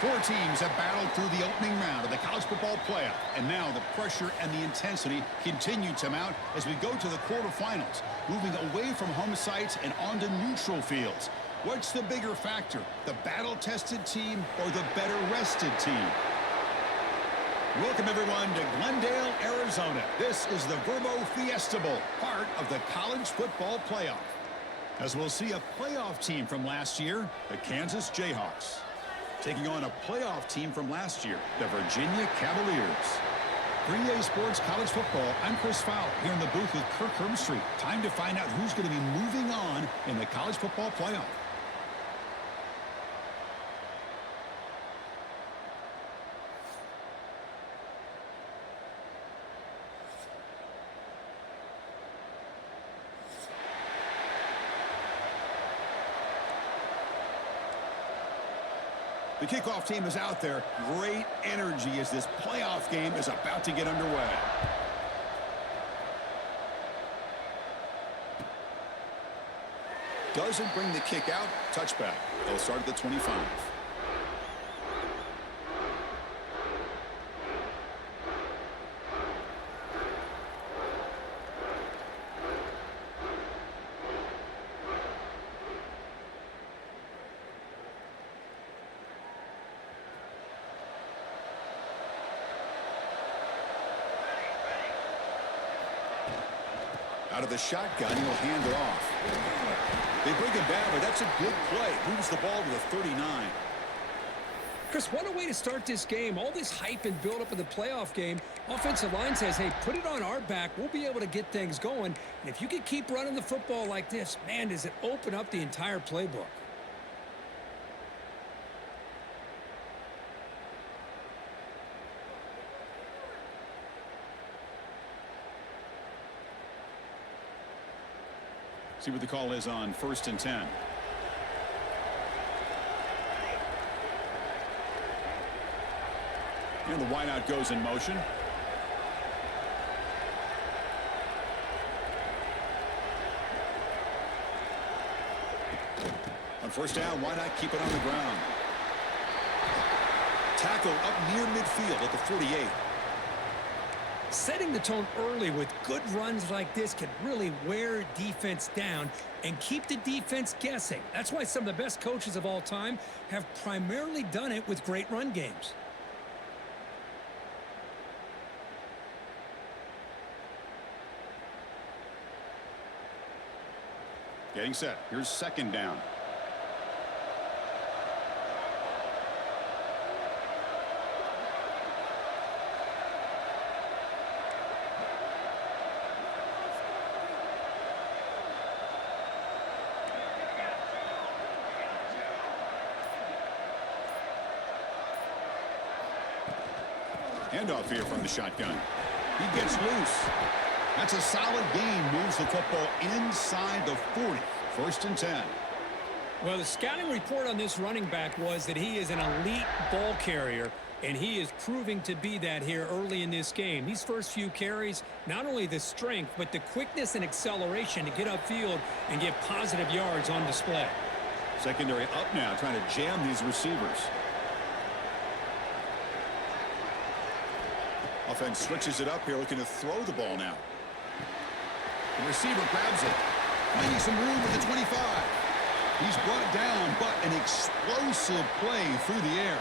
Four teams have battled through the opening round of the college football playoff, and now the pressure and the intensity continue to mount as we go to the quarterfinals, moving away from home sites and onto neutral fields. What's the bigger factor, the battle-tested team or the better-rested team? Welcome, everyone, to Glendale, Arizona. This is the Verbo Fiesta Bowl, part of the college football playoff. As we'll see a playoff team from last year, the Kansas Jayhawks, taking on a playoff team from last year, the Virginia Cavaliers. For EA Sports College Football, I'm Chris Fowler here in the booth with Kirk Herbstreit. Time to find out who's going to be moving on in the college football playoff. The kickoff team is out there. Great energy as this playoff game is about to get underway. Doesn't bring the kick out. Touchback. They'll start at the 25. Out of the shotgun, he'll hand it off. They bring him down, but that's a good play. Moves the ball to the 39. Chris, what a way to start this game. All this hype and build-up of the playoff game. Offensive line says, hey, put it on our back. We'll be able to get things going. And if you can keep running the football like this, man, does it open up the entire playbook. See what the call is on 1st and 10. And the wideout goes in motion. On 1st down, why not keep it on the ground? Tackle up near midfield at the 48. Setting the tone early with good runs like this can really wear defense down and keep the defense guessing. That's why some of the best coaches of all time have primarily done it with great run games. Getting set. Here's 2nd down. Handoff here from the shotgun. He gets loose. That's a solid gain. Moves the football inside the 40. 1st and 10. Well, the scouting report on this running back was that he is an elite ball carrier, and he is proving to be that here early in this game. These first few carries, not only the strength, but the quickness and acceleration to get upfield and get positive yards on display. Secondary up now, trying to jam these receivers. Offense switches it up here, looking to throw the ball now. The receiver grabs it, finding some room at the 25. He's brought down, but an explosive play through the air.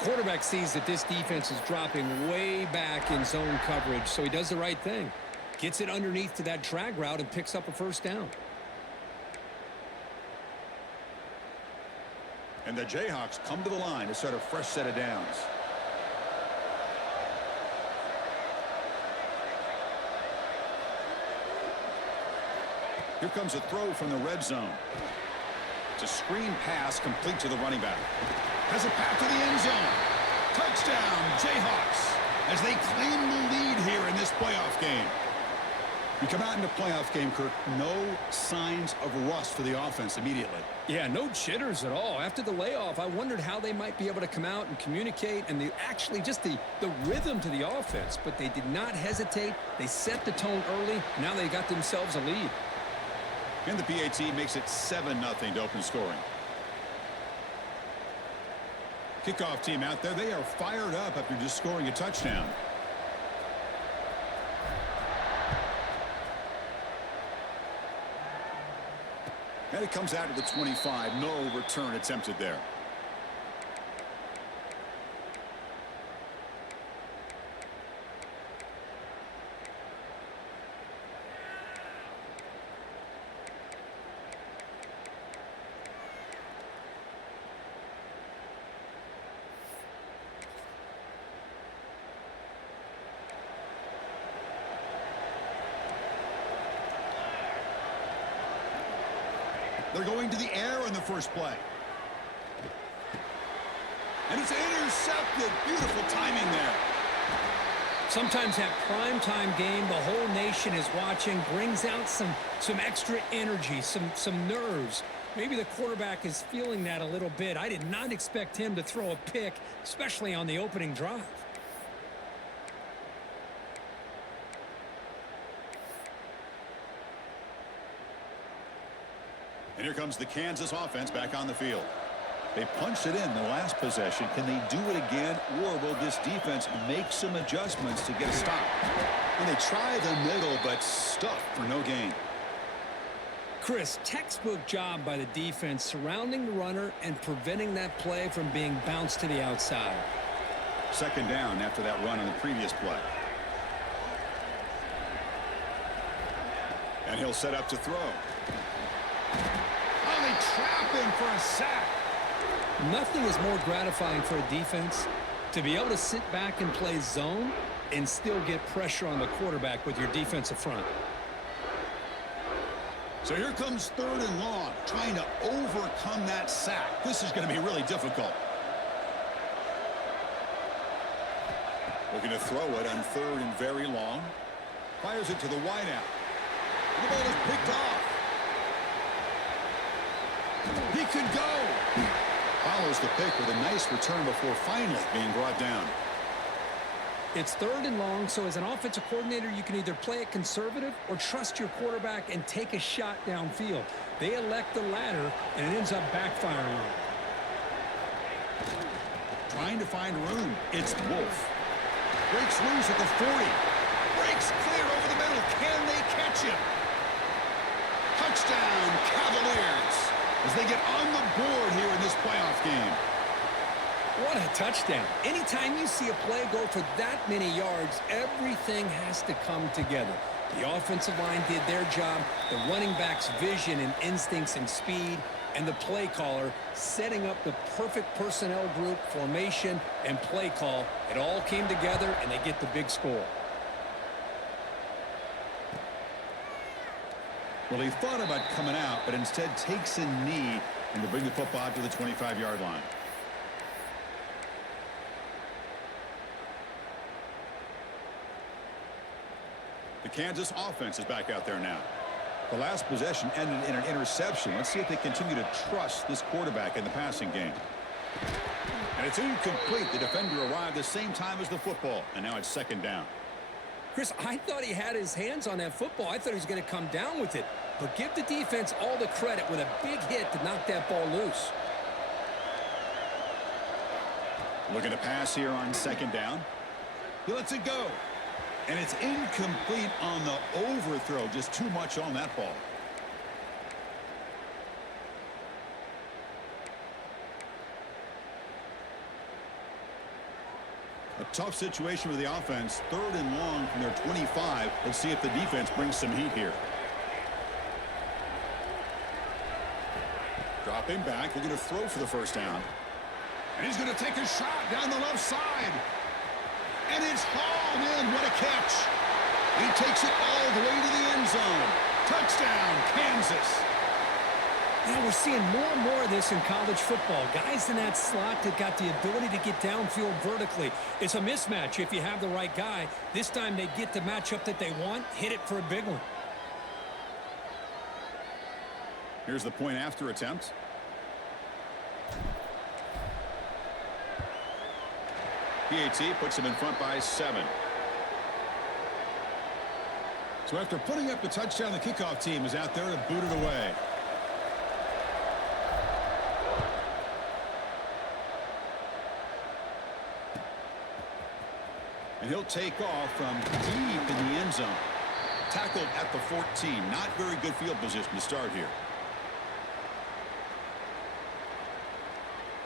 Quarterback sees that this defense is dropping way back in zone coverage, so he does the right thing. Gets it underneath to that drag route and picks up a 1st down. And the Jayhawks come to the line to start a fresh set of downs. Here comes a throw from the red zone. It's a screen pass complete to the running back. Has a path to the end zone. Touchdown, Jayhawks, as they claim the lead here in this playoff game. We come out in the playoff game, Kirk, no signs of rust for the offense immediately. Yeah, no jitters at all. After the layoff, I wondered how they might be able to come out and communicate and actually just the rhythm to the offense. But they did not hesitate. They set the tone early. Now they got themselves a lead. And the PAT makes it 7-0 to open scoring. Kickoff team out there, they are fired up after just scoring a touchdown. And it comes out to the 25. No return attempted there. They're going to the air on the first play. And it's intercepted. Beautiful timing there. Sometimes that primetime game, the whole nation is watching, brings out some extra energy, some nerves. Maybe the quarterback is feeling that a little bit. I did not expect him to throw a pick, especially on the opening drive. And here comes the Kansas offense back on the field. They punched it in the last possession. Can they do it again, or will this defense make some adjustments to get a stop? And they try the middle, but stuffed for no gain. Chris, textbook job by the defense surrounding the runner and preventing that play from being bounced to the outside. Second down after that run on the previous play. And he'll set up to throw. Oh, they trap him for a sack. Nothing is more gratifying for a defense to be able to sit back and play zone and still get pressure on the quarterback with your defensive front. So here comes 3rd and long, trying to overcome that sack. This is going to be really difficult. Looking to throw it on 3rd and very long. Fires it to the wideout. The ball is picked off. He could go. Follows the pick with a nice return before finally being brought down. It's 3rd and long, so as an offensive coordinator, you can either play it conservative or trust your quarterback and take a shot downfield. They elect the latter, and it ends up backfiring. Trying to find room. It's Wolf. Breaks loose at the 40. Breaks clear over the middle. Can they catch him? Touchdown, Cavaliers, as they get on the board here in this playoff game. What a touchdown. Anytime you see a play go for that many yards, everything has to come together. The offensive line did their job, the running back's vision and instincts and speed, and the play caller setting up the perfect personnel group, formation, and play call. It all came together, and they get the big score. Well, he thought about coming out, but instead takes a knee and to bring the football to the 25-yard line. The Kansas offense is back out there now. The last possession ended in an interception. Let's see if they continue to trust this quarterback in the passing game. And it's incomplete. The defender arrived the same time as the football, and now it's 2nd down. Chris, I thought he had his hands on that football. I thought he was going to come down with it. But give the defense all the credit with a big hit to knock that ball loose. Looking to pass here on 2nd down. He lets it go. And it's incomplete on the overthrow. Just too much on that ball. A tough situation with the offense. 3rd and long from their 25. Let's see if the defense brings some heat here. Dropping back, looking to throw for the 1st down. And he's going to take a shot down the left side. And it's hauled in. What a catch. He takes it all the way to the end zone. Touchdown, Kansas. Now we're seeing more and more of this in college football. Guys in that slot that got the ability to get downfield vertically. It's a mismatch if you have the right guy. This time they get the matchup that they want, hit it for a big one. Here's the point after attempt. PAT puts him in front by 7. So after putting up the touchdown, the kickoff team is out there to boot it away. And he'll take off from deep in the end zone. Tackled at the 14. Not very good field position to start here.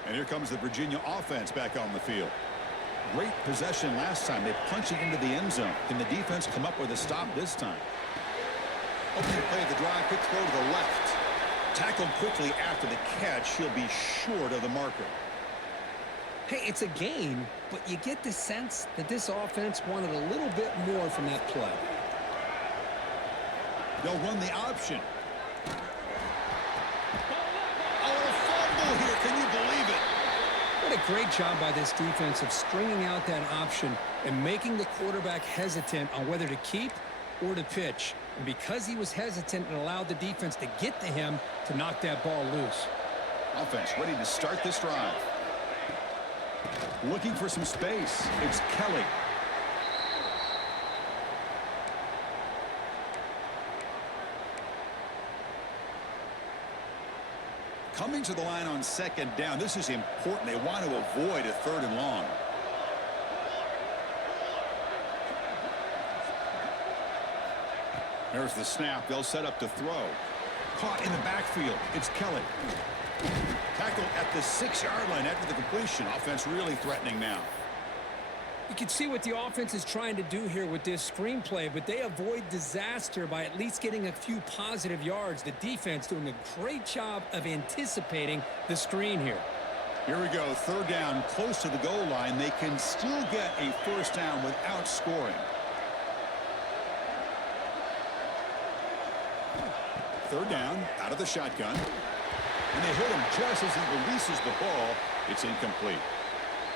And here comes the Virginia offense back on the field. Great possession last time. They punch it into the end zone. Can the defense come up with a stop this time? Opening play of the drive. Quick throw to the left. Tackled quickly after the catch. He'll be short of the marker. Hey, it's a gain, but you get the sense that this offense wanted a little bit more from that play. They'll run the option. Oh, a fumble here. Can you believe it? What a great job by this defense of stringing out that option and making the quarterback hesitant on whether to keep or to pitch. And because he was hesitant, it allowed the defense to get to him to knock that ball loose. Offense ready to start this drive. Looking for some space. It's Kelly. Coming to the line on second down. This is important. They want to avoid a 3rd and long. There's the snap. They'll set up to throw. Caught in the backfield. It's Kelly. Tackled at the 6-yard line after the completion. Offense really threatening now. You can see what the offense is trying to do here with this screenplay, but they avoid disaster by at least getting a few positive yards. The defense doing a great job of anticipating the screen here. Here we go. 3rd down, close to the goal line. They can still get a 1st down without scoring. 3rd down, out of the shotgun. And they hit him just as he releases the ball. It's incomplete.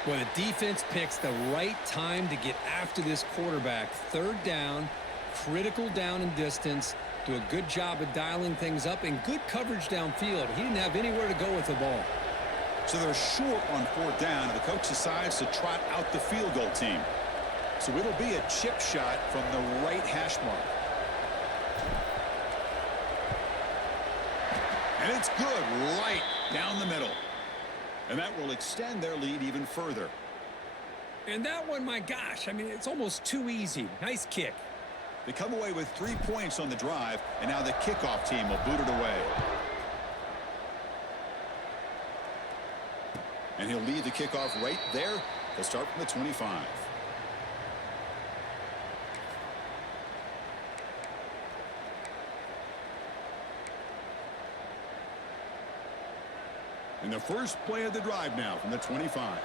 Well, the defense picks the right time to get after this quarterback. 3rd down, critical down and distance. Do a good job of dialing things up and good coverage downfield. He didn't have anywhere to go with the ball. So they're short on 4th down, and the coach decides to trot out the field goal team. So it'll be a chip shot from the right hash mark. And it's good right down the middle. And that will extend their lead even further. And that one, my gosh, I mean, it's almost too easy. Nice kick. They come away with 3 points on the drive, and now the kickoff team will boot it away. And he'll lead the kickoff right there. They'll start from the 25. And the first play of the drive now from the 25.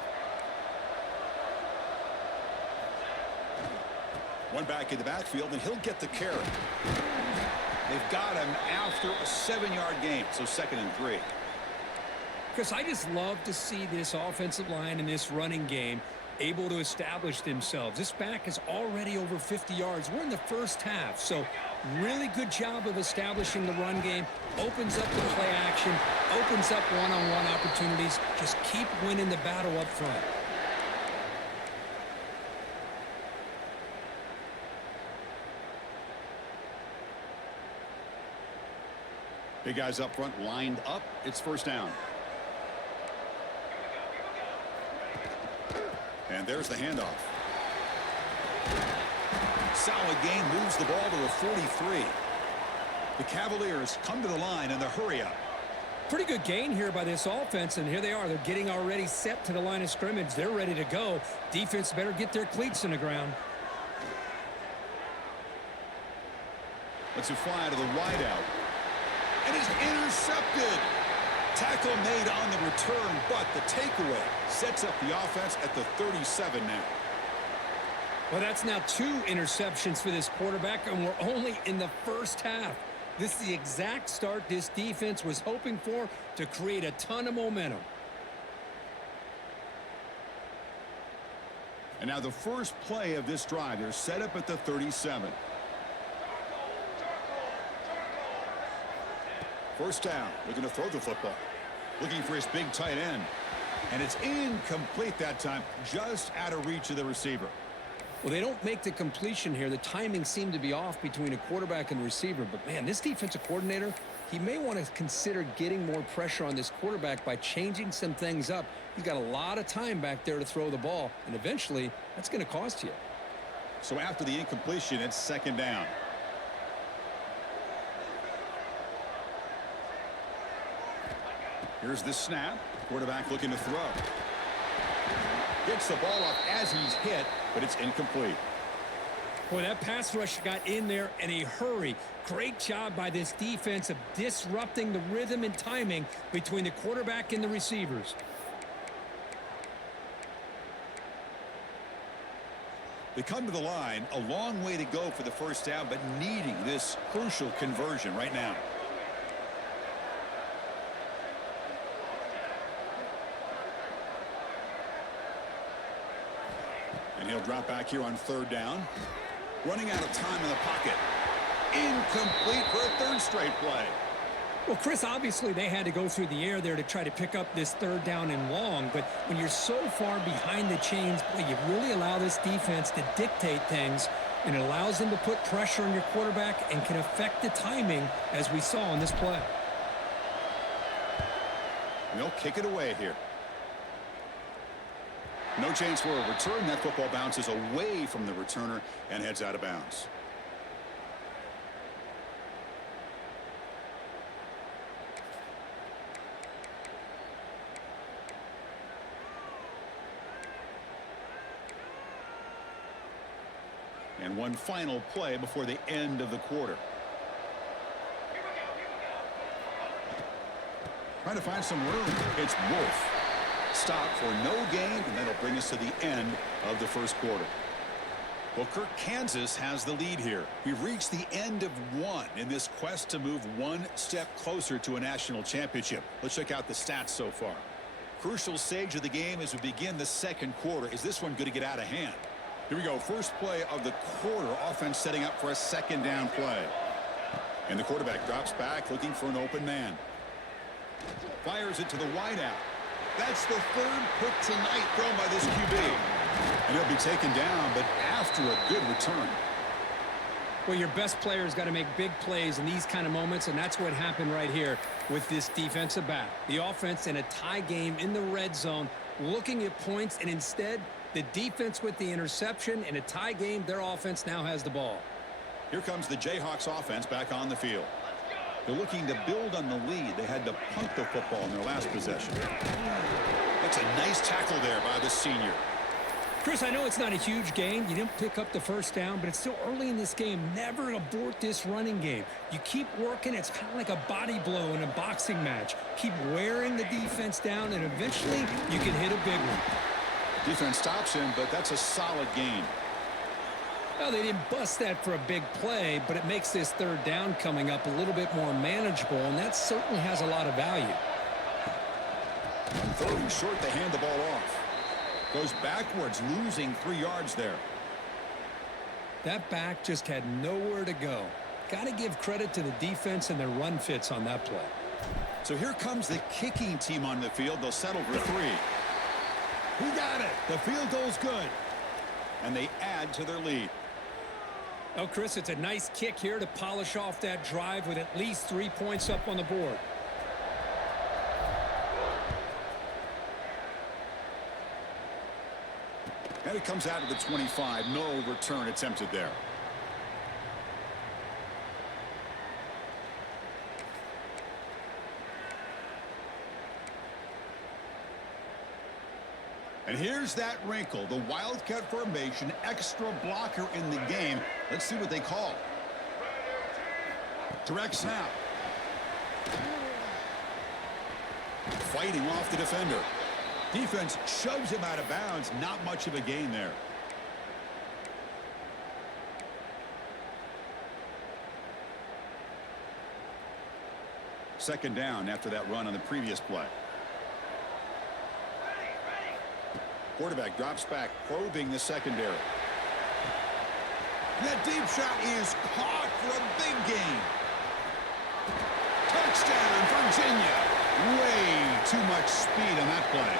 One back in the backfield, and he'll get the carry. They've got him after a 7-yard gain, so 2nd and 3. Because I just love to see this offensive line in this running game able to establish themselves. This back is already over 50 yards. We're in the first half, so really good job of establishing the run game. Opens up the play action, opens up one-on-one opportunities. Just keep winning the battle up front. Big guys up front lined up. It's 1st down. And there's the handoff. Solid gain, moves the ball to a 43. The Cavaliers come to the line in the hurry up. Pretty good gain here by this offense, and here they are. They're getting already set to the line of scrimmage. They're ready to go. Defense better get their cleats in the ground. Let's it fly to the wideout. And it's intercepted. Tackle made on the return, but the takeaway sets up the offense at the 37 now. Well, that's now 2 interceptions for this quarterback, and we're only in the first half. This is the exact start this defense was hoping for to create a ton of momentum. And now the first play of this drive. They're set up at the 37. 1st down. Looking to throw the football. Looking for his big tight end. And it's incomplete that time. Just out of reach of the receiver. Well, they don't make the completion here. The timing seemed to be off between a quarterback and receiver. But, man, this defensive coordinator, he may want to consider getting more pressure on this quarterback by changing some things up. He's got a lot of time back there to throw the ball. And eventually, that's going to cost you. So after the incompletion, it's second down. Here's the snap. Quarterback looking to throw. Gets the ball up as he's hit, but it's incomplete. Boy, that pass rush got in there in a hurry. Great job by this defense of disrupting the rhythm and timing between the quarterback and the receivers. They come to the line, a long way to go for the first down, but needing this crucial conversion right now. And he'll drop back here on third down. Running out of time in the pocket. Incomplete for a third straight play. Well, Chris, obviously they had to go through the air there to try to pick up this third down and long, but when you're so far behind the chains, boy, you really allow this defense to dictate things, and it allows them to put pressure on your quarterback and can affect the timing, as we saw in this play. They'll kick it away here. No chance for a return. That football bounces away from the returner and heads out of bounds. And one final play before the end of the quarter. Trying to find some room. It's Wolf. Stop for no gain, and that'll bring us to the end of the first quarter. Well, Kirk, Kansas has the lead here. We've reached the end of one in this quest to move one step closer to a national championship. Let's check out the stats so far. Crucial stage of the game as we begin the second quarter. Is this one going to get out of hand? Here we go. First play of the quarter. Offense setting up for a second down play. And the quarterback drops back looking for an open man. Fires it to the wideout. That's the third pick tonight thrown by this QB. And he'll be taken down, but after a good return. Well, your best player's got to make big plays in these kind of moments, and that's what happened right here with this defensive back. The offense in a tie game in the red zone, looking at points, and instead, the defense with the interception. In a tie game, their offense now has the ball. Here comes the Jayhawks offense back on the field. They're looking to build on the lead. They had to punt the football in their last possession. That's a nice tackle there by the senior. Chris, I know it's not a huge gain. You didn't pick up the first down, but it's still early in this game. Never abort this running game. You keep working. It's kind of like a body blow in a boxing match. Keep wearing the defense down, and eventually you can hit a big one. Defense stops him, but that's a solid gain. Well, they didn't bust that for a big play, but it makes this third down coming up a little bit more manageable, and that certainly has a lot of value. On third and short, they hand the ball off. Goes backwards, losing 3 yards there. That back just had nowhere to go. Got to give credit to the defense and their run fits on that play. So here comes the kicking team on the field. They'll settle for 3. Who got it? The field goal's good. And they add to their lead. Oh, Chris, it's a nice kick here to polish off that drive with at least 3 points up on the board. And it comes out of the 25. No return attempted there. And here's that wrinkle, the Wildcat formation, extra blocker in the game. Let's see what they call. Direct snap. Fighting off the defender. Defense shoves him out of bounds. Not much of a gain there. Second down after that run on the previous play. Quarterback drops back, probing the secondary. That deep shot is caught for a big gain. Touchdown, Virginia. Way too much speed on that play.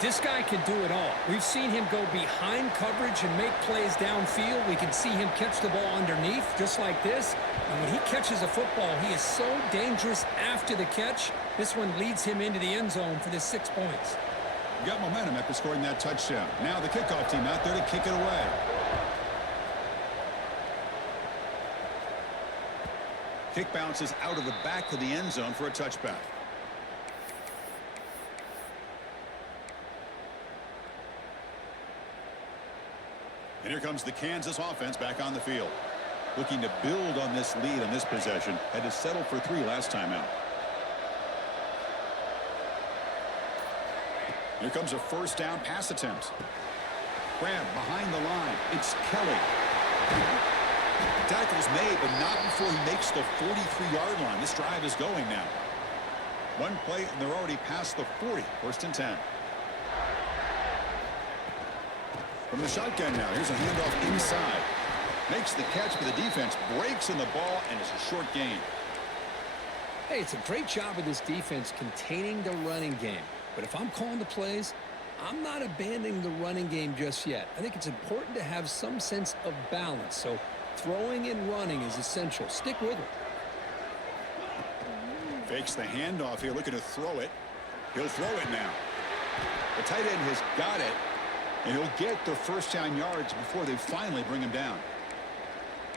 This guy can do it all. We've seen him go behind coverage and make plays downfield. We can see him catch the ball underneath, just like this. And when he catches a football, he is so dangerous after the catch. This one leads him into the end zone for the 6 points. Got momentum after scoring that touchdown. Now the kickoff team out there to kick it away. Kick bounces out of the back of the end zone for a touchback. And here comes the Kansas offense back on the field. Looking to build on this lead on this possession. Had to settle for 3 last time out. Here comes a first down pass attempt. Grab behind the line. It's Kelly. Tackle's made, but not before he makes the 43-yard line. This drive is going now. One play, and they're already past the 40. First and 10. From the shotgun now, here's a handoff inside. Makes the catch, but the defense breaks in the ball, and it's a short gain. Hey, it's a great job of this defense containing the running game. But if I'm calling the plays, I'm not abandoning the running game just yet. I think it's important to have some sense of balance. So throwing and running is essential. Stick with it. Fakes the handoff here, looking to throw it. He'll throw it now. The tight end has got it, and he'll get the first down yards before they finally bring him down.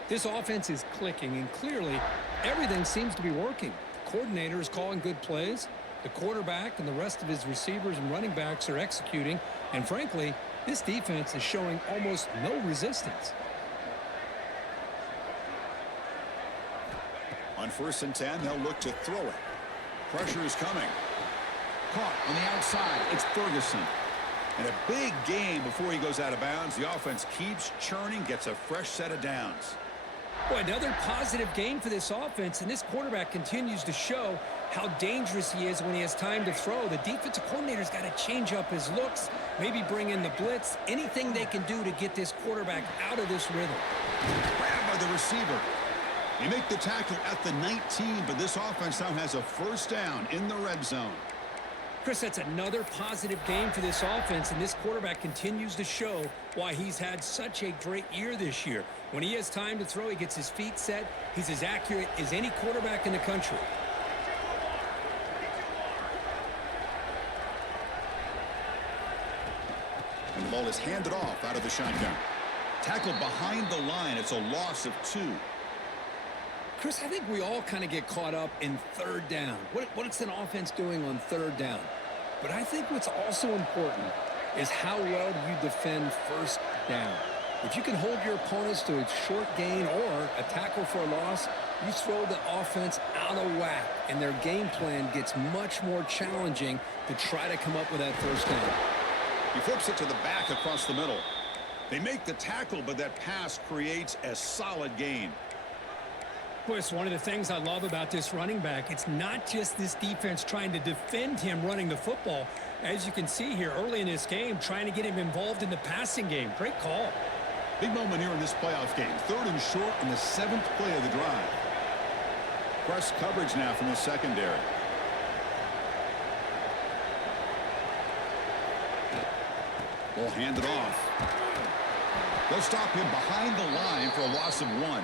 This offense is clicking, and clearly everything seems to be working. The coordinator is calling good plays. The quarterback and the rest of his receivers and running backs are executing. And frankly, this defense is showing almost no resistance. On first and 10, they'll look to throw it. Pressure is coming. Caught on the outside. It's Ferguson. And a big gain before he goes out of bounds. The offense keeps churning, gets a fresh set of downs. Boy, another positive gain for this offense, and this quarterback continues to show how dangerous he is when he has time to throw. The defensive coordinator's got to change up his looks, maybe bring in the blitz, anything they can do to get this quarterback out of this rhythm. Grabbed by the receiver. They make the tackle at the 19, but this offense now has a first down in the red zone. Chris, that's another positive game for this offense, and this quarterback continues to show why he's had such a great year this year. When he has time to throw, he gets his feet set. He's as accurate as any quarterback in the country. And the ball is handed off out of the shotgun. Tackled behind the line. It's a loss of 2. Chris, I think we all kind of get caught up in third down. What's an offense doing on third down? But I think what's also important is how well do you defend first down. If you can hold your opponents to a short gain or a tackle for a loss, you throw the offense out of whack, and their game plan gets much more challenging to try to come up with that first down. He flips it to the back across the middle. They make the tackle, but that pass creates a solid gain. Chris, one of the things I love about this running back, it's not just this defense trying to defend him running the football. As you can see here early in this game, trying to get him involved in the passing game. Great call. Big moment here in this playoff game. 3rd and short in the 7th play of the drive. Press coverage now from the secondary. Ball handed off. They'll stop him behind the line for a loss of 1.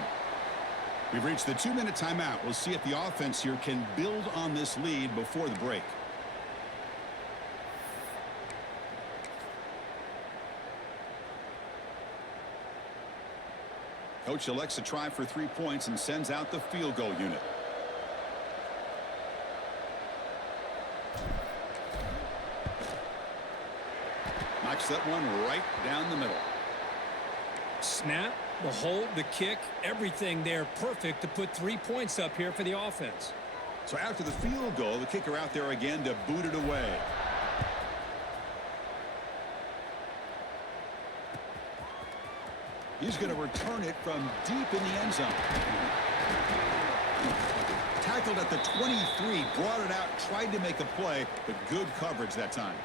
We've reached the 2-minute timeout. We'll see if the offense here can build on this lead before the break. Coach elects to try for 3 points and sends out the field goal unit. Knocks that one right down the middle. Snap, the hold, the kick, everything there perfect to put 3 points up here for the offense. So after the field goal, the kicker out there again to boot it away. He's going to return it from deep in the end zone. Tackled at the 23, brought it out, tried to make a play, but good coverage that time.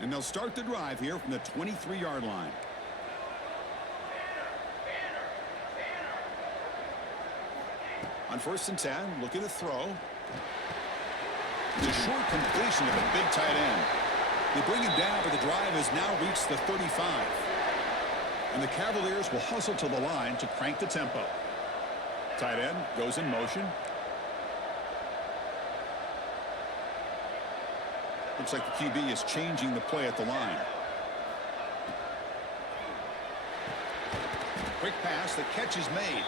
And they'll start the drive here from the 23-yard line. On 1st and 10, looking to throw. The short completion of a big tight end. They bring him down, but the drive has now reached the 35. And the Cavaliers will hustle to the line to crank the tempo. Tight end goes in motion. Looks like the QB is changing the play at the line. Quick pass, the catch is made.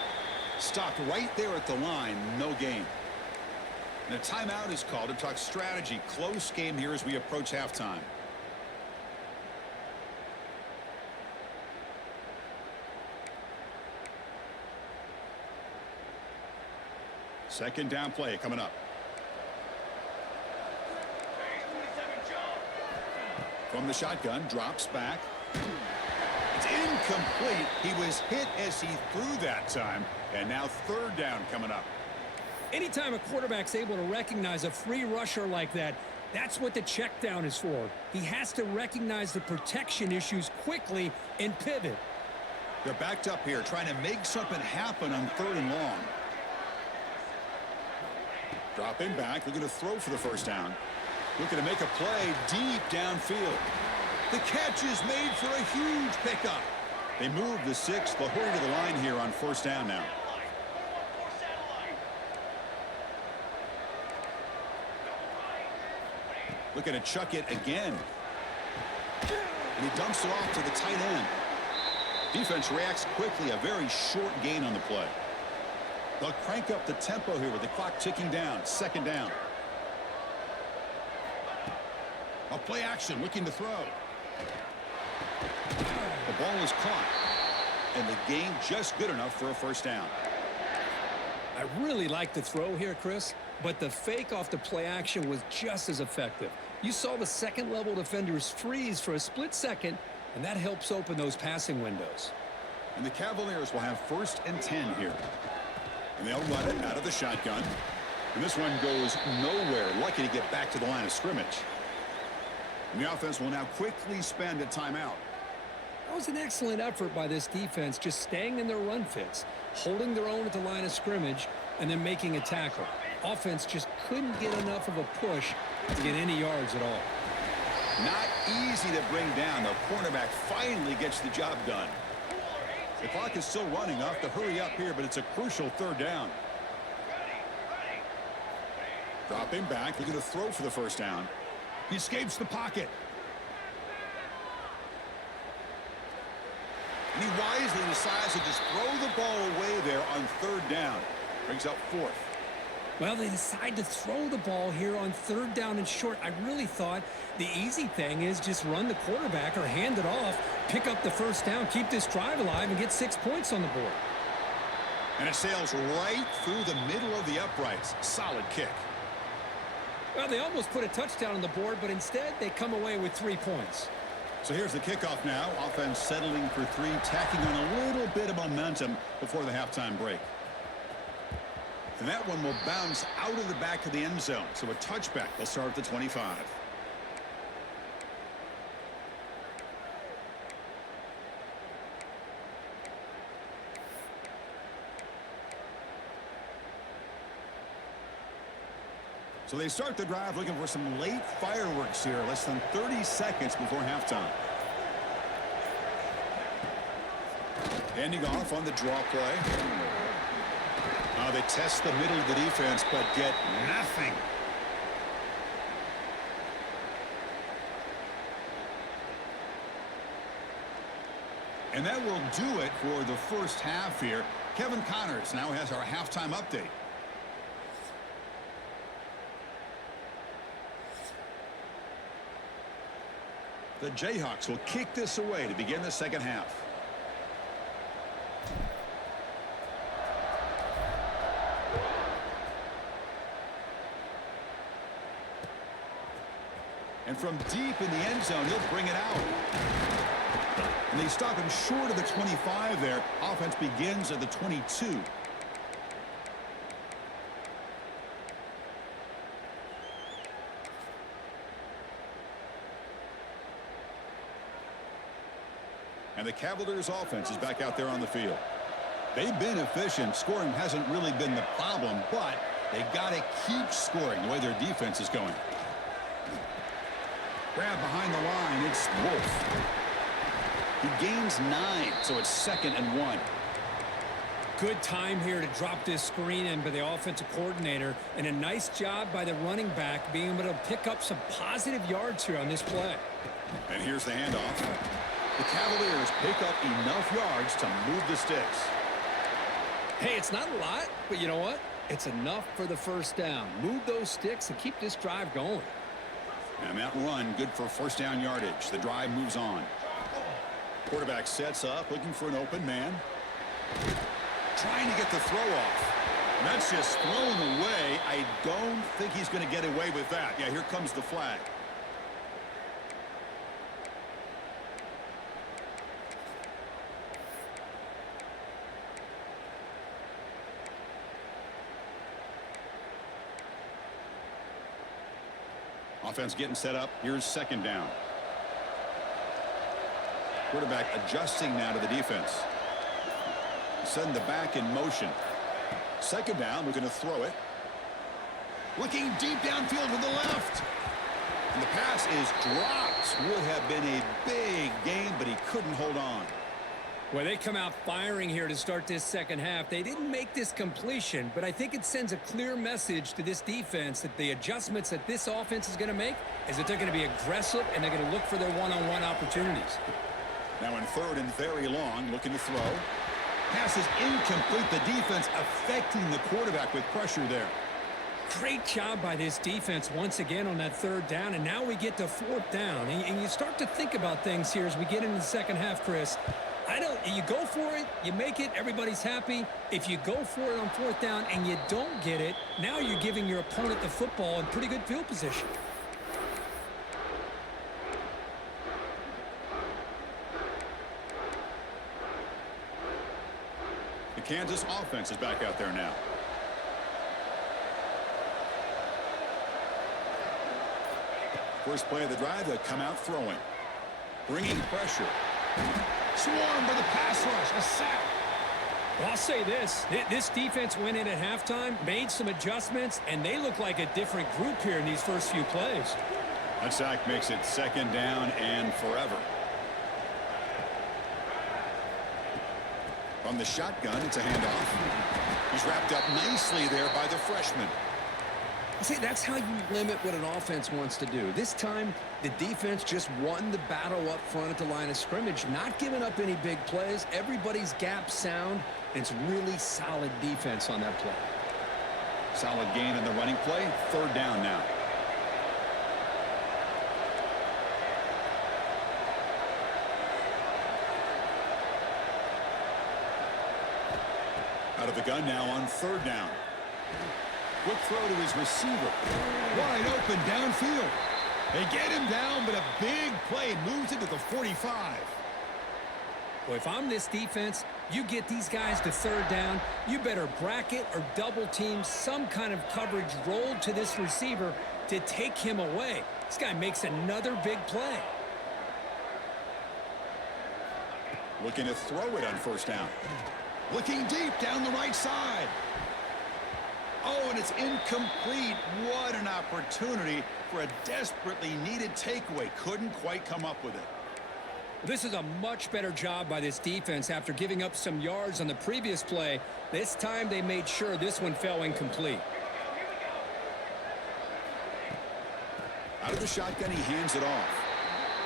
Stopped right there at the line, no gain. And a timeout is called to talk strategy. Close game here as we approach halftime. Second down play coming up. From the shotgun, drops back. It's incomplete. He was hit as he threw that time. And now third down coming up. Anytime a quarterback's able to recognize a free rusher like that, that's what the check down is for. He has to recognize the protection issues quickly and pivot. They're backed up here trying to make something happen on third and long. Dropping back, looking to throw for the first down. Looking to make a play deep downfield. The catch is made for a huge pickup. They move the 6. They'll hurry to the line here on first down now. Looking to chuck it again. And he dumps it off to the tight end. Defense reacts quickly. A very short gain on the play. They'll crank up the tempo here with the clock ticking down. Second down. A play action looking to throw. The ball is caught. And the gain just good enough for a first down. I really like the throw here, Chris, but the fake off the play action was just as effective. You saw the second-level defenders freeze for a split second, and that helps open those passing windows. And the Cavaliers will have first and 10 here. And they'll run it out of the shotgun. And this one goes nowhere. Lucky to get back to the line of scrimmage. And the offense will now quickly spend a timeout. That was an excellent effort by this defense, just staying in their run fits, holding their own at the line of scrimmage, and then making a tackle. Offense just couldn't get enough of a push to get any yards at all. Not easy to bring down. The cornerback finally gets the job done. The clock is still running. Off to hurry up here, but it's a crucial third down. Dropping back, looking to throw for the first down. He escapes the pocket. And he wisely decides to just throw the ball away there on third down. Brings up fourth. Well, they decide to throw the ball here on third down and short. I really thought the easy thing is just run the quarterback or hand it off, pick up the first down, keep this drive alive, and get 6 points on the board. And it sails right through the middle of the uprights. Solid kick. Well, they almost put a touchdown on the board, but instead they come away with 3 points. So here's the kickoff now. Offense settling for 3, tacking on a little bit of momentum before the halftime break. And that one will bounce out of the back of the end zone. So a touchback. They'll start at the 25. So they start the drive looking for some late fireworks here. Less than 30 seconds before halftime. Handing off on the draw play. They test the middle of the defense, but get nothing. And that will do it for the first half here. Kevin Connors now has our halftime update. The Jayhawks will kick this away to begin the second half. And from deep in the end zone, he'll bring it out. And they stop him short of the 25 there. Offense begins at the 22. And the Cavaliers offense is back out there on the field. They've been efficient. Scoring hasn't really been the problem, but they got to keep scoring the way their defense is going. Grab behind the line. It's Wolf. He gains 9, so it's 2nd and 1. Good time here to drop this screen in by the offensive coordinator, and a nice job by the running back being able to pick up some positive yards here on this play. And here's the handoff. The Cavaliers pick up enough yards to move the sticks. Hey, it's not a lot, but you know what? It's enough for the first down. Move those sticks and keep this drive going. And that run, good for first down yardage. The drive moves on. Quarterback sets up, looking for an open man. Trying to get the throw off. And that's just thrown away. I don't think he's going to get away with that. Yeah, here comes the flag. Offense getting set up. Here's second down. Quarterback adjusting now to the defense. Send the back in motion. Second down, we're going to throw it. Looking deep downfield to the left. And the pass is dropped. Would have been a big gain, but he couldn't hold on. Well, they come out firing here to start this second half. They didn't make this completion, but I think it sends a clear message to this defense that the adjustments that this offense is going to make is that they're going to be aggressive and they're going to look for their one-on-one opportunities. Now in third and very long, looking to throw. Pass is incomplete. The defense affecting the quarterback with pressure there. Great job by this defense once again on that third down, and now we get to fourth down. And you start to think about things here as we get into the second half, Chris. You go for it, you make it, everybody's happy. If you go for it on fourth down and you don't get it, now you're giving your opponent the football in pretty good field position. The Kansas offense is back out there now. First play of the drive, they'll come out throwing. Bringing pressure. Swarmed by the pass rush. A sack. Well, I'll say this. This defense went in at halftime, made some adjustments, and they look like a different group here in these first few plays. That sack makes it second down and forever. From the shotgun, it's a handoff. He's wrapped up nicely there by the freshman. See, that's how you limit what an offense wants to do. This time, the defense just won the battle up front at the line of scrimmage, not giving up any big plays. Everybody's gap sound. It's really solid defense on that play. Solid gain in the running play. Third down now. Out of the gun now on third down. Quick throw to his receiver. Wide open downfield. They get him down, but a big play moves it to the 45. Well, if I'm this defense, you get these guys to third down, you better bracket or double team some kind of coverage rolled to this receiver to take him away. This guy makes another big play. Looking to throw it on first down. Looking deep down the right side. Oh, and it's incomplete. What an opportunity for a desperately needed takeaway. Couldn't quite come up with it. This is a much better job by this defense after giving up some yards on the previous play. This time they made sure this one fell incomplete. Out of the shotgun, he hands it off.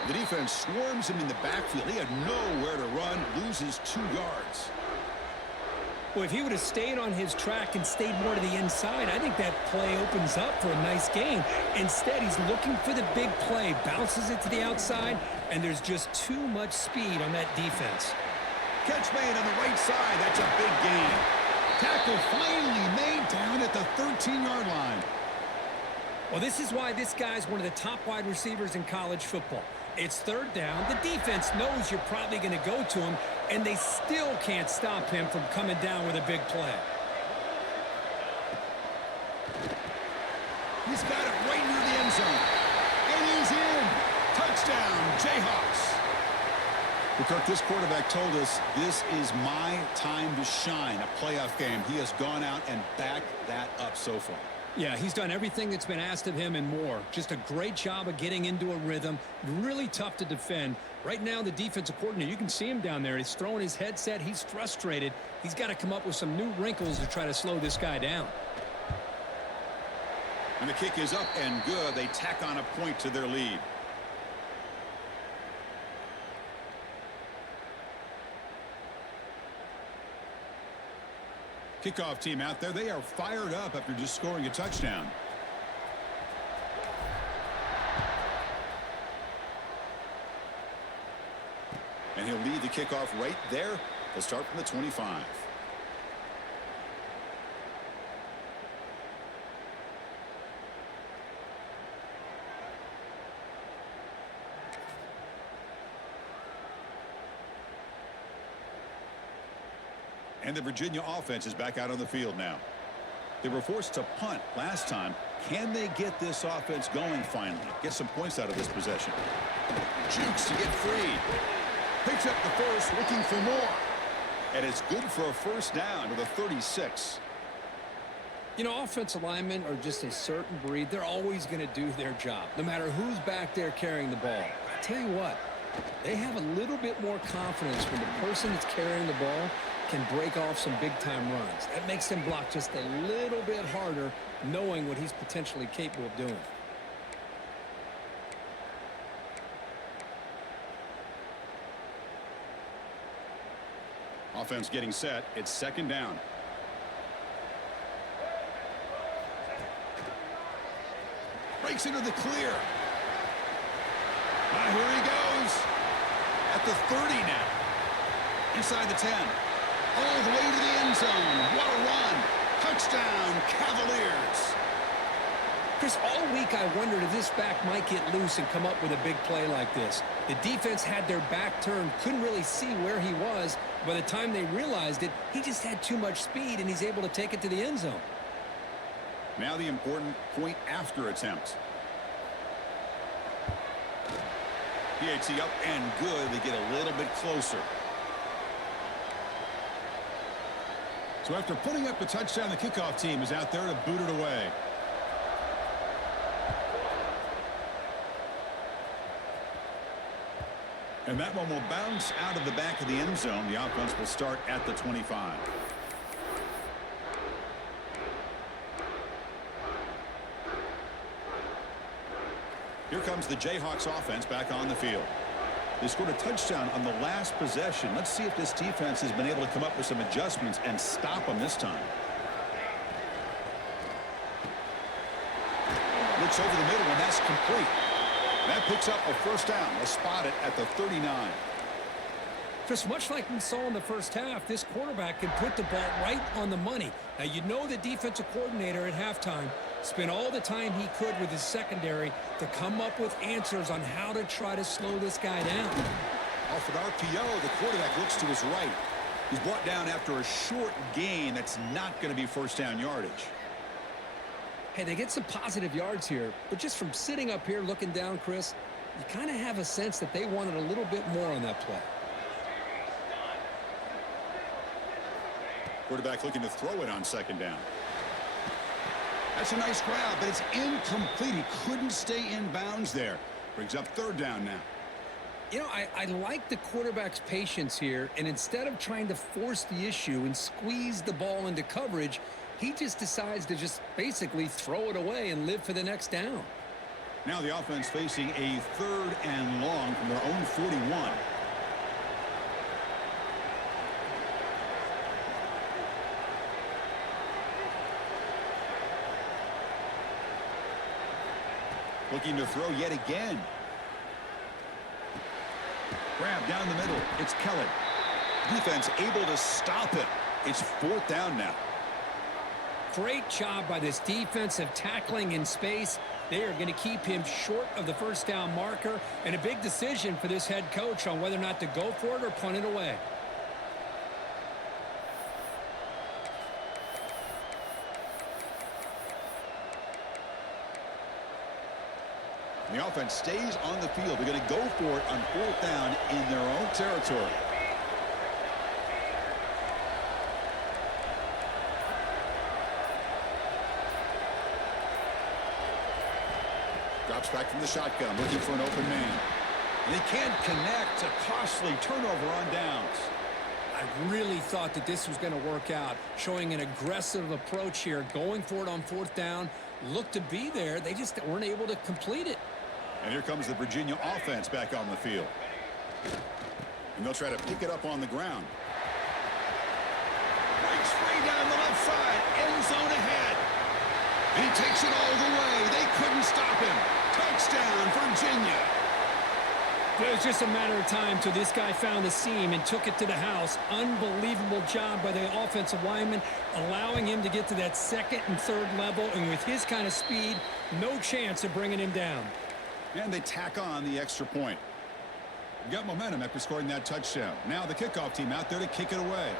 The defense swarms him in the backfield. He had nowhere to run, loses 2 yards. Well, if he would have stayed on his track and stayed more to the inside, I think that play opens up for a nice gain. Instead, he's looking for the big play, bounces it to the outside, and there's just too much speed on that defense. Catch made on the right side. That's a big gain. Tackle finally made down at the 13-yard line. Well, this is why this guy's one of the top wide receivers in college football. It's third down. The defense knows you're probably going to go to him, and they still can't stop him from coming down with a big play. He's got it right near the end zone. And he's in. Touchdown, Jayhawks. Because this quarterback told us this is my time to shine, a playoff game. He has gone out and backed that up so far. Yeah, he's done everything that's been asked of him and more. Just a great job of getting into a rhythm. Really tough to defend. Right now, the defensive coordinator, you can see him down there. He's throwing his headset. He's frustrated. He's got to come up with some new wrinkles to try to slow this guy down. And the kick is up and good. They tack on a point to their lead. Kickoff team out there. They are fired up after just scoring a touchdown. And he'll lead the kickoff right there. They'll start from the 25. And the Virginia offense is back out on the field now. They were forced to punt last time. Can they get this offense going finally? Get some points out of this possession. Jukes to get free. Picks up the first, looking for more. And it's good for a first down to the 36. You know, offensive linemen are just a certain breed. They're always going to do their job, no matter who's back there carrying the ball. I tell you what, they have a little bit more confidence when the person that's carrying the ball can break off some big-time runs. That makes them block just a little bit harder, knowing what he's potentially capable of doing. Offense getting set. It's second down. Breaks into the clear. Here he goes. At the 30 now. Inside the 10. All the way to the end zone. What a run. Touchdown, Cavaliers. Chris, all week I wondered if this back might get loose and come up with a big play like this. The defense had their back turned, couldn't really see where he was. By the time they realized it, he just had too much speed, and he's able to take it to the end zone. Now the important point after attempt. PAT up and good. They get a little bit closer. So after putting up the touchdown, the kickoff team is out there to boot it away. And that one will bounce out of the back of the end zone. The offense will start at the 25. Here comes the Jayhawks offense back on the field. They scored a touchdown on the last possession. Let's see if this defense has been able to come up with some adjustments and stop them this time. Looks over the middle, and that's complete. That picks up a first down. They'll spot it at the 39. Just much like we saw in the first half, this quarterback can put the ball right on the money. Now, you know the defensive coordinator at halftime spent all the time he could with his secondary to come up with answers on how to try to slow this guy down. Off an RPO, the quarterback looks to his right. He's brought down after a short gain that's not going to be first down yardage. Hey, they get some positive yards here, but just from sitting up here looking down, Chris, you kind of have a sense that they wanted a little bit more on that play. Quarterback looking to throw it on second down. That's a nice grab, but it's incomplete. He couldn't stay in bounds there. Brings up third down now. You know, I like the quarterback's patience here, and instead of trying to force the issue and squeeze the ball into coverage, he just decides to just basically throw it away and live for the next down. Now the offense facing a third and long from their own 41. Looking to throw yet again. Grab down the middle. It's Kelly. Defense able to stop it. It's fourth down now. Great job by this defensive tackling in space. They are going to keep him short of the first down marker, and a big decision for this head coach on whether or not to go for it or punt it away. The offense stays on the field. They're going to go for it on fourth down in their own territory. Drops back from the shotgun, looking for an open man. And he can't connect. A costly turnover on downs. I really thought that this was going to work out, showing an aggressive approach here, going for it on fourth down. Looked to be there. They just weren't able to complete it. And here comes the Virginia offense back on the field. And they'll try to pick it up on the ground. Breaks free down the left And he takes it all the way. They couldn't stop him. Touchdown, Virginia. It was just a matter of time till this guy found the seam and took it to the house. Unbelievable job by the offensive lineman, allowing him to get to that second and third level. And with his kind of speed, no chance of bringing him down. And they tack on the extra point. Got momentum after scoring that touchdown. Now the kickoff team out there to kick it away.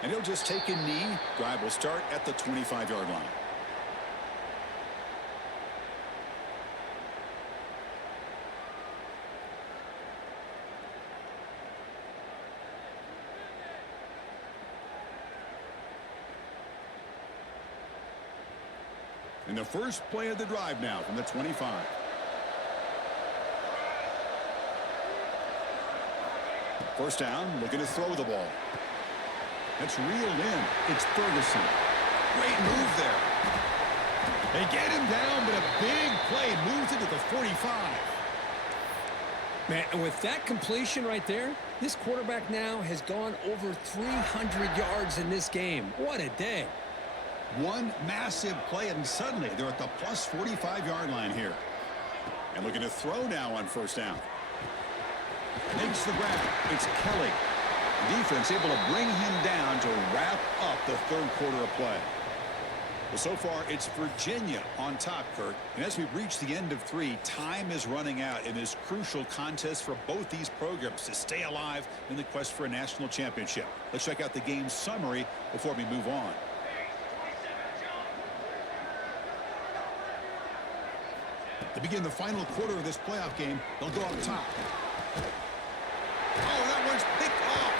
And he'll just take a knee. Drive will start at the 25-yard line. And the first play of the drive now from the 25. First down, looking to throw the ball. That's reeled in. It's Ferguson. Great move there. They get him down, but a big play moves it to the 45. Man, and with that completion right there, this quarterback now has gone over 300 yards in this game. What a day. One massive play, and suddenly they're at the plus 45-yard line here. And looking to throw now on first down. Makes the grab. It's Kelly. Defense able to bring him down to wrap up the third quarter of play. Well, so far, it's Virginia on top, Kirk. And as we've reached the end of three, time is running out in this crucial contest for both these programs to stay alive in the quest for a national championship. Let's check out the game summary before we move on. To begin the final quarter of this playoff game, they'll go up top. Oh, that one's picked off.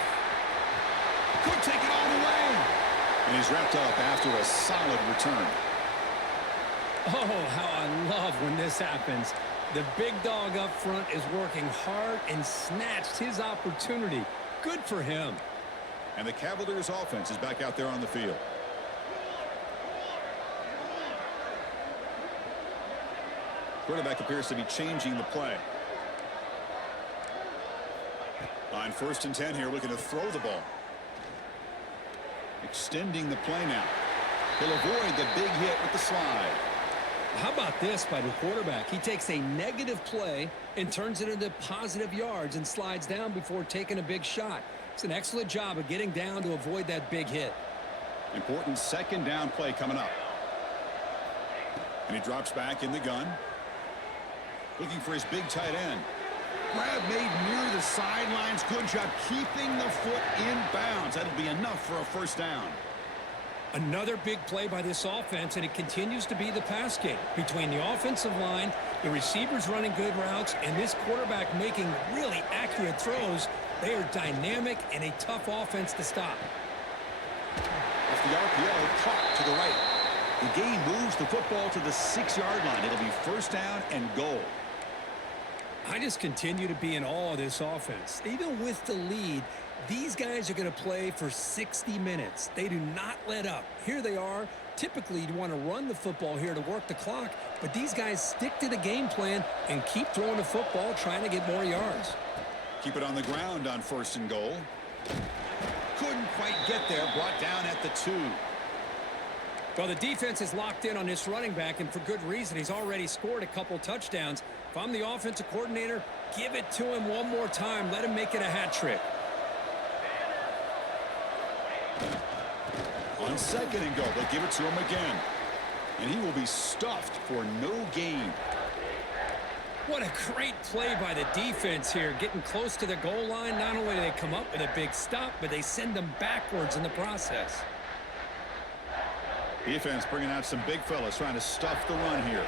Could take it all the way. And he's wrapped up after a solid return. Oh, how I love when this happens. The big dog up front is working hard and snatched his opportunity. Good for him. And the Cavaliers offense is back out there on the field. Quarterback appears to be changing the play. On first and 10 here, looking to throw the ball. Extending the play now. He'll avoid the big hit with the slide. How about this by the quarterback? He takes a negative play and turns it into positive yards and slides down before taking a big shot. It's an excellent job of getting down to avoid that big hit. Important second down play coming up. And he drops back in the gun. Looking for his big tight end. Grab made near the sidelines. Good job keeping the foot in bounds. That'll be enough for a first down. Another big play by this offense, and it continues to be the pass game. Between the offensive line, the receivers running good routes, and this quarterback making really accurate throws, they are dynamic and a tough offense to stop. Off the RPO, caught to the right. The game moves the football to the 6-yard line. It'll be first down and goal. I just continue to be in awe of this offense. Even with the lead, these guys are going to play for 60 minutes. They do not let up. Here they are. Typically, you want to run the football here to work the clock, but these guys stick to the game plan and keep throwing the football, trying to get more yards. Keep it on the ground on first and goal. Couldn't quite get there. Brought down at the 2. Well, the defense is locked in on this running back, and for good reason. He's already scored a couple touchdowns. If I'm the offensive coordinator, give it to him one more time. Let him make it a hat trick. On second and goal, they'll give it to him again. And he will be stuffed for no gain. What a great play by the defense here. Getting close to the goal line, not only do they come up with a big stop, but they send them backwards in the process. Defense bringing out some big fellas trying to stuff the run here.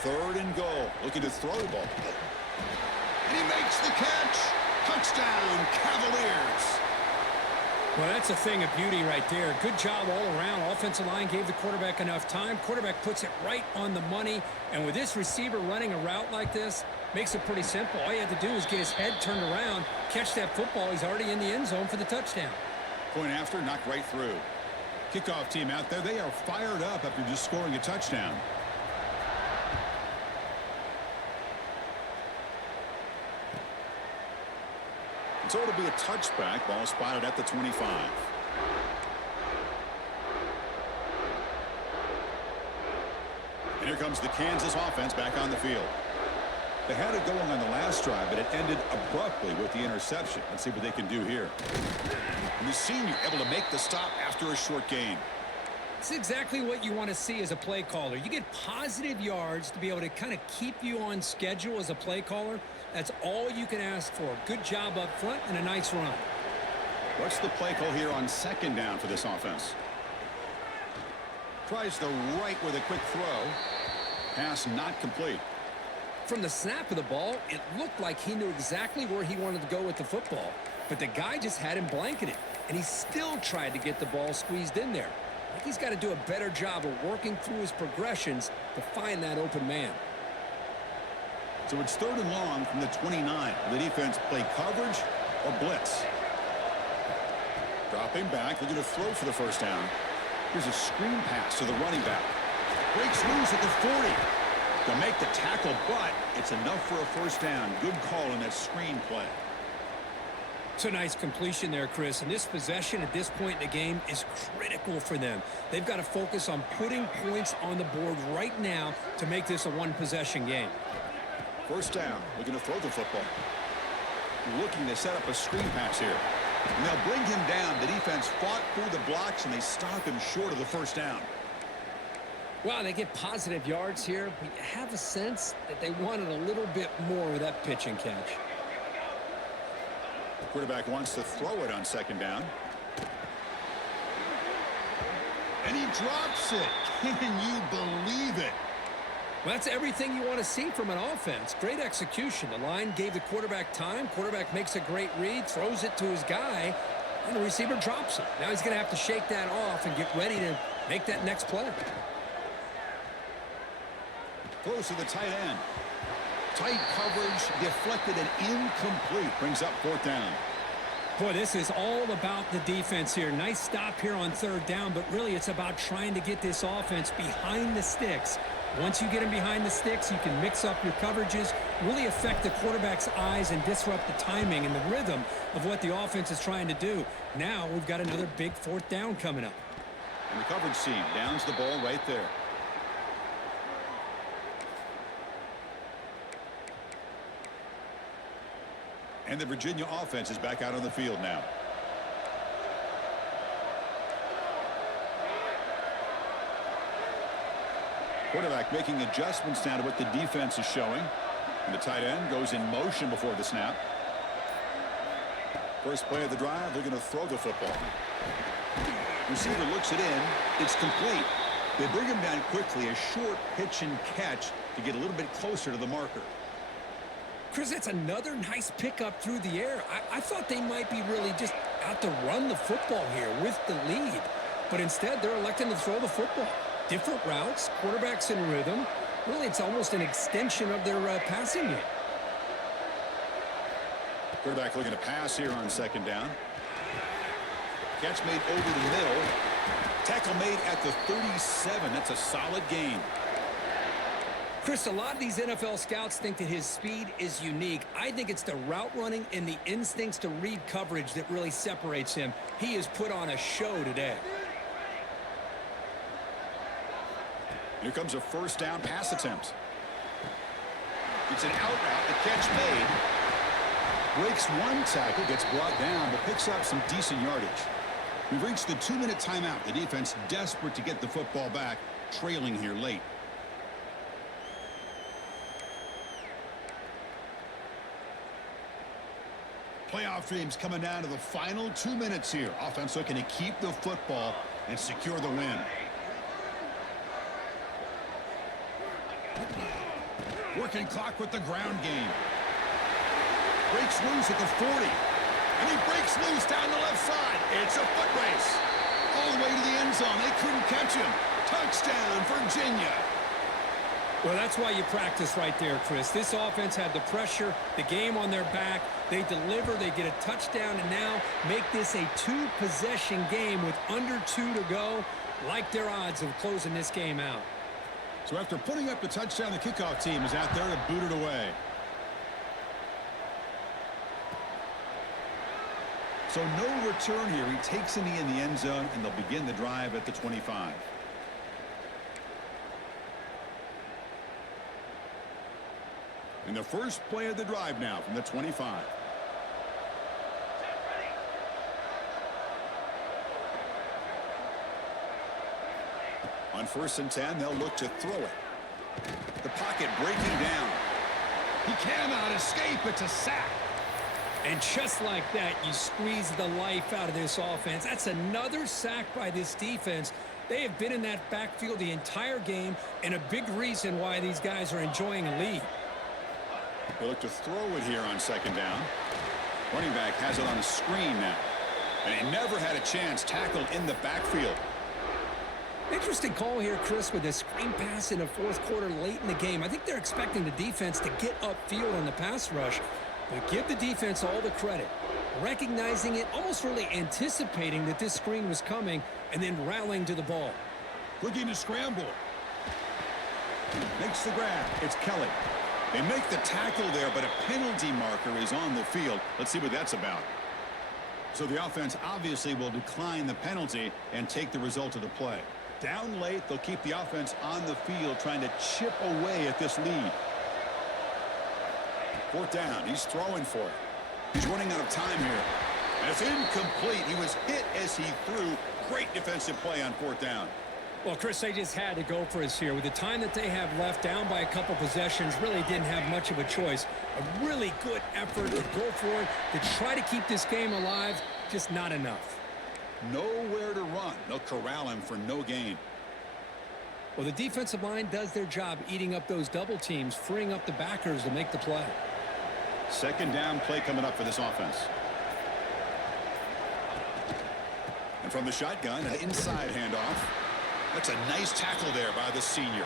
Third and goal, looking to throw the ball. And he makes the catch. Touchdown, Cavaliers. Well, that's a thing of beauty right there. Good job all around. Offensive line gave the quarterback enough time. Quarterback puts it right on the money. And with this receiver running a route like this, makes it pretty simple. All you have to do is get his head turned around, catch that football. He's already in the end zone for the touchdown. Point after, knocked right through. Kickoff team out there, they are fired up after just scoring a touchdown. So it'll be a touchback. Ball spotted at the 25. And here comes the Kansas offense back on the field. They had it going on the last drive, but it ended abruptly with the interception. Let's see what they can do here. And the senior able to make the stop after a short gain. It's exactly what you want to see as a play caller. You get positive yards to be able to kind of keep you on schedule as a play caller. That's all you can ask for. Good job up front and a nice run. What's the play call here on second down for this offense? Tries the right with a quick throw. Pass not complete. From the snap of the ball, it looked like he knew exactly where he wanted to go with the football. But the guy just had him blanketed, and he still tried to get the ball squeezed in there. I think he's got to do a better job of working through his progressions to find that open man. So it's 3rd and long from the 29. The defense play coverage or blitz. Dropping back, looking to throw for the first down. Here's a screen pass to the running back. Breaks loose at the 40. To make the tackle, but it's enough for a first down. Good call in that screen play. It's a nice completion there, Chris. And this possession at this point in the game is critical for them. They've got to focus on putting points on the board right now to make this a one-possession game. First down, looking to throw the football. Looking to set up a screen pass here. And they'll bring him down. The defense fought through the blocks, and they stop him short of the first down. Well, they get positive yards here, but you have a sense that they wanted a little bit more of that pitch and catch. The quarterback wants to throw it on second down. And he drops it. Can you believe it? Well, that's everything you want to see from an offense. Great execution. The line gave the quarterback time. Quarterback makes a great read, throws it to his guy, and the receiver drops it. Now he's going to have to shake that off and get ready to make that next play. Close to the tight end. Tight coverage, deflected and incomplete. Brings up 4th down. Boy, this is all about the defense here. Nice stop here on 3rd down, but really it's about trying to get this offense behind the sticks. Once you get them behind the sticks, you can mix up your coverages, really affect the quarterback's eyes and disrupt the timing and the rhythm of what the offense is trying to do. Now we've got another big 4th down coming up. And the coverage team downs the ball right there. And the Virginia offense is back out on the field now. Quarterback making adjustments now to what the defense is showing. And the tight end goes in motion before the snap. First play of the drive, they're going to throw the football. Receiver looks it in. It's complete. They bring him down quickly, a short pitch and catch to get a little bit closer to the marker. Chris, that's another nice pickup through the air. I thought they might be really just out to run the football here with the lead. But instead, they're electing to throw the football. Different routes, quarterbacks in rhythm. Really, it's almost an extension of their passing game. Quarterback looking to pass here on second down. Catch made over the middle. Tackle made at the 37. That's a solid gain. Chris, a lot of these NFL scouts think that his speed is unique. I think it's the route running and the instincts to read coverage that really separates him. He has put on a show today. Here comes a first down pass attempt. It's an out route. The catch made. Breaks one tackle, gets brought down, but picks up some decent yardage. We've reached the 2-minute timeout. The defense desperate to get the football back, trailing here late. Playoff dreams coming down to the final 2 minutes here. Offense looking to keep the football and secure the win. Working clock with the ground game. Breaks loose at the 40. And he breaks loose down the left side. It's a foot race. All the way to the end zone. They couldn't catch him. Touchdown, Virginia. Well, that's why you practice right there, Chris. This offense had the pressure, the game on their back. They deliver, they get a touchdown, and now make this a 2-possession game with under 2 to go. Like their odds of closing this game out. So after putting up the touchdown, the kickoff team is out there to boot it away. So no return here. He takes a knee in the end zone, and they'll begin the drive at the 25. And the first play of the drive now from the 25. On 1st and 10, they'll look to throw it. The pocket breaking down. He cannot escape. It's a sack. And just like that, you squeeze the life out of this offense. That's another sack by this defense. They have been in that backfield the entire game, and a big reason why these guys are enjoying a lead. They look to throw it here on 2nd down. Running back has it on a screen now. And he never had a chance tackled in the backfield. Interesting call here, Chris, with a screen pass in the 4th quarter late in the game. I think they're expecting the defense to get upfield on the pass rush. But give the defense all the credit. Recognizing it, almost really anticipating that this screen was coming, and then rallying to the ball. Looking to scramble. Makes the grab. It's Kelly. They make the tackle there, but a penalty marker is on the field. Let's see what that's about. So the offense obviously will decline the penalty and take the result of the play. Down late, they'll keep the offense on the field trying to chip away at this lead. 4th down. He's throwing for it. He's running out of time here. And it's incomplete. He was hit as he threw. Great defensive play on 4th down. Well, Chris, they just had to go for us here. With the time that they have left, down by a couple possessions, really didn't have much of a choice. A really good effort to go for it, to try to keep this game alive, just not enough. Nowhere to run. They'll corral him for no gain. Well, the defensive line does their job eating up those double teams, freeing up the backers to make the play. 2nd down play coming up for this offense. And from the shotgun, an inside handoff. That's a nice tackle there by the senior.